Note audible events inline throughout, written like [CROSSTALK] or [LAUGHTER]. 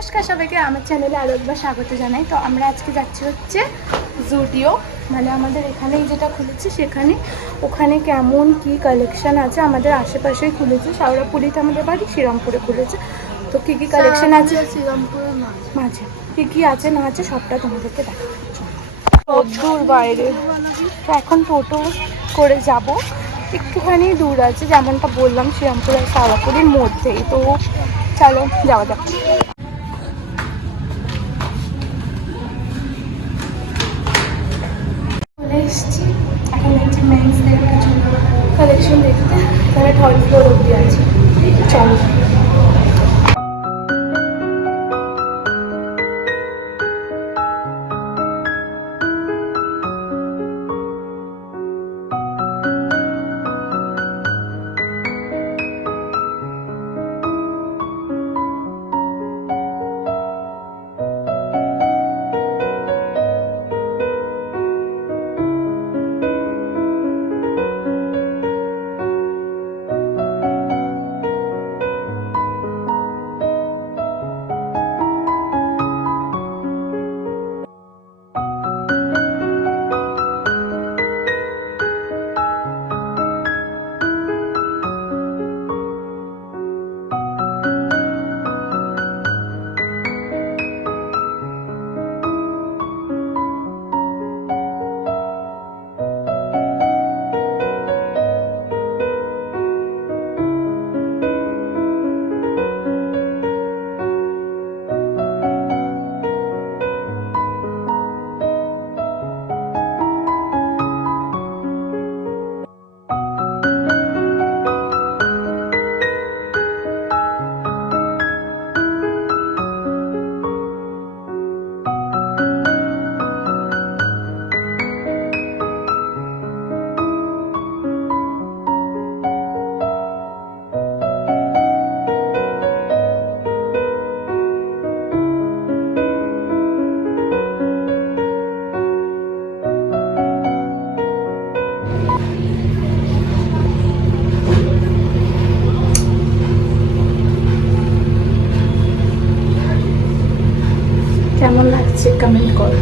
নমস্কার সবাইকে আমার চ্যানেলে আরও একবার স্বাগত জানাই। তো আমরা আজকে যাচ্ছি হচ্ছে জুডিও মানে আমাদের এখানেই যেটা খুলেছে সেখানে। ওখানে কেমন কি কালেকশন আছে আমাদের আশেপাশেই খুলেছে। শাওড়াপুরিতে আমাদের বাড়ি শ্রীরামপুরে খুলেছে। তো কী কী কালেকশন আছে? শ্রীরামপুরের মাঝে। কী কী আছে না আছে সবটা তোমাদেরকে দেখাবো প্রচুর বাইরে। তো এখন টোটো করে যাব। একটুখানি দূর আছে যেমনটা বললাম শ্রীরামপুর আর শাওড়াপুরের মধ্যেই। তো চলো যাওয়া যাক। হচ্ছে কিছু কালেকশন দেখতে এখানে থার্ড ফ্লোর অব্দি আছে। চলো। কেমন লাগছে? কমেন্ট করো।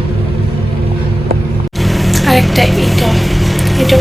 আরেকটা এটা। এটা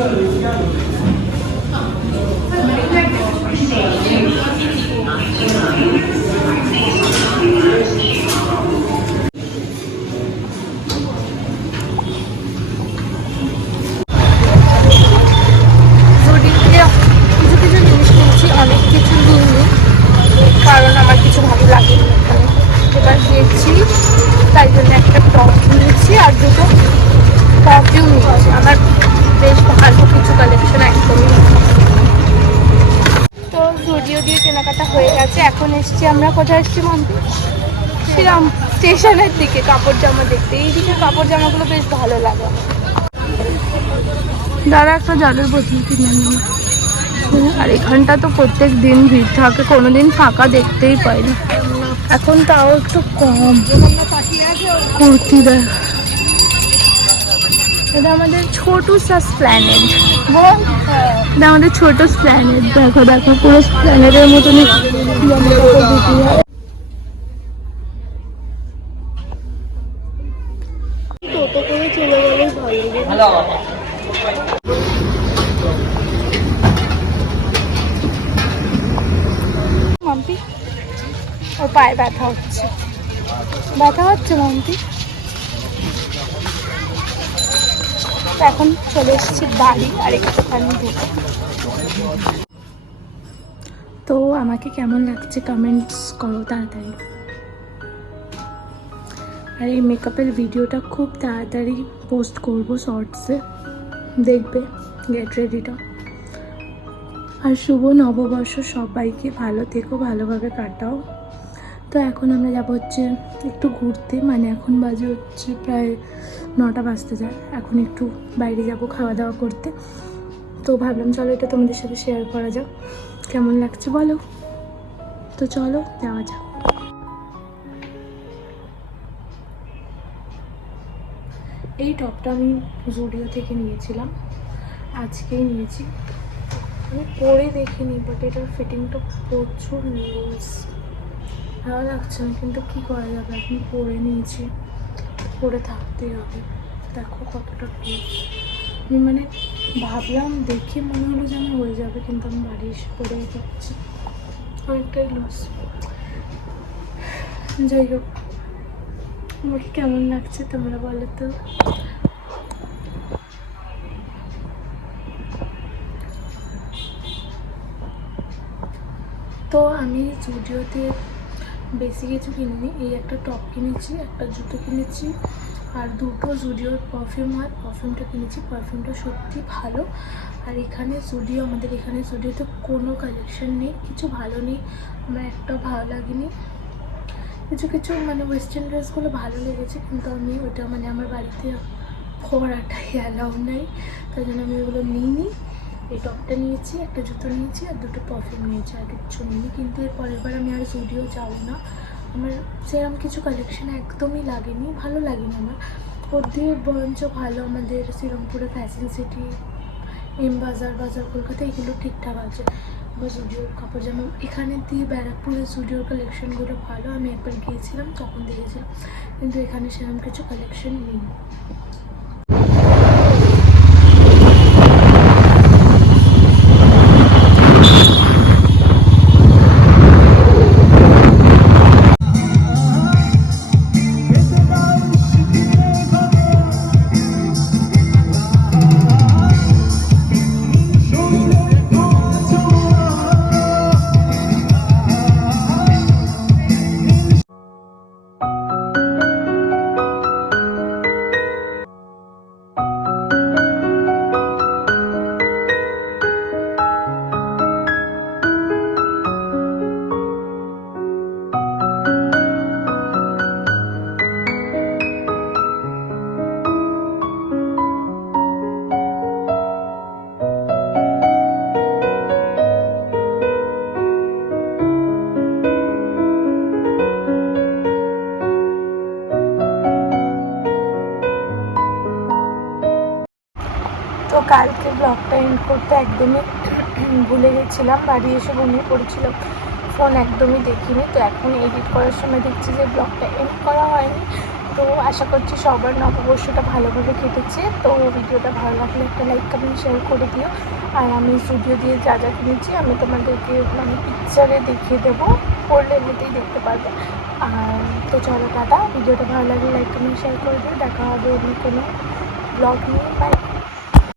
Obrigado. এসছি আমরা কোথায় এসছি মন্ত্রী শ্রীরাম স্টেশনের দিকে কাপড় জামা দেখতে। এই দিকে কাপড় জামাগুলো বেশ ভালো লাগে। দাদা একটা জলের বোতল কিনে নিই আর এখানটা তো প্রত্যেক দিন ভিড় থাকে কোনোদিন ফাঁকা দেখতেই পাই না। এখন তাও একটু কম। কুর্তি দেয় এটা আমাদের স্প্ল্যানেড এটা আমাদের ছোট স্প্ল্যানেড দেখো দেখো, পুরো ওর পায়ে ব্যথা হচ্ছে। ব্যথা হচ্ছে মাম্পি তো এখন চলে এসেছি বাড়ি আর একটুখানি তো আমাকে কেমন লাগছে কমেন্টস করো তাড়াতাড়ি। আর এই মেকআপের ভিডিওটা খুব তাড়াতাড়ি পোস্ট করব শর্টসে দেখবে গেট রেডিটা আর শুভ নববর্ষ সবাইকে, ভালো থেকো, ভালোভাবে কাটাও। তো এখন আমরা যাব হচ্ছে একটু ঘুরতে। মানে এখন বাজে হচ্ছে প্রায় নটা বাজতে যায়। এখন একটু বাইরে যাব খাওয়া দাওয়া করতে। তো ভাবলাম চলো এটা তোমাদের সাথে শেয়ার করা যাক। কেমন লাগছে বলো? তো চলো, যাওয়া যাক। এই টপটা আমি জুডিও থেকে নিয়েছিলাম। আজকেই নিয়েছি। আমি পরে দেখিনি বাট এটার ফিটিংটা প্রচুর লুজ ভালো লাগছে না, কিন্তু কী করা যাবে? এখন পরে নিয়েছি। পরে থাকতেই হবে। দেখো কতটা লুজ আমি মানে ভাবলাম, দেখে মনে হলো যে আমি হয়ে যাবে, কিন্তু আমি বাড়ি এসে পরেই যাচ্ছি। অনেকটাই লস যাই হোক আমাকে কেমন লাগছে তোমরা বলো তো? তো আমি জুডিওতে বেশি কিছু কিনিনি। এই একটা টপ কিনেছি, একটা জুতো কিনেছি, আর দুটো জুডিওর পারফিউম আর পারফিউমটা কিনেছি পারফিউমটা সত্যি ভালো। আর এখানে জুডিও আমাদের এখানে জুডিওতে কোনো কালেকশন নেই, কিছু ভালো নেই, আমার একটাও ভালো লাগেনি। কিছু কিছু মানে ওয়েস্টার্ন ড্রেসগুলো ভালো লেগেছে, কিন্তু আমি ওটা মানে আমার বাড়িতে পরাটাই অ্যালাউ নেই, তাই জন্য আমি ওগুলো নিই নিইনি। এই টপটা নিয়েছি, একটা জুতো নিয়েছি আর দুটো পারফিউম নিয়েছি, আর কিচ্ছু নিইনি। কিন্তু এর পরের বার আমি আর জুডিও যাব না। আমার সেরকম কিছু কালেকশন একদমই লাগেনি, ভালো লাগেনি আমার। ওর দিয়ে বরঞ্চ ভালো, আমাদের শ্রীরামপুরে ফ্যাশন সিটি এম বাজার বাজার কলকাতা এগুলো ঠিকঠাক আছে। বা জুডিওর কাপড় যেমন এখানে দিয়ে ব্যারাকপুরের জুডিওর কালেকশনগুলো ভালো। আমি একবার গিয়েছিলাম, তখন দেখেছিলাম। কিন্তু এখানে সেরকম কিছু কালেকশন নেই। ব্লগটা এন্ড করতে একদমই [CLEARS THROAT] ভুলে গেছিলাম। বাড়ি এসে ঘুমিয়ে পড়েছিলাম ফোন একদমই দেখিনি। তো এখন এডিট করার সময় দেখছি যে ব্লগটা এন্ড করা হয়নি। তো আশা করছি সবার নববর্ষটা ভালোভাবে কেটেছে। তো ভিডিওটা ভালো লাগলে একটা লাইক কমেন্ট শেয়ার করে দিও। আর আমি স্টুডিও দিয়ে যা যা কিনেছি, আমি তোমাদেরকে মানে পিকচারে দেখিয়ে দেবো। পড়লে এমনিতেই দেখতে পারবে। আর তো চলো টাটা। ভিডিওটা ভালো লাগলে লাইক কমেন্ট শেয়ার করে দিও। দেখা হবে অন্য কোনো ব্লগ নিয়ে। বাই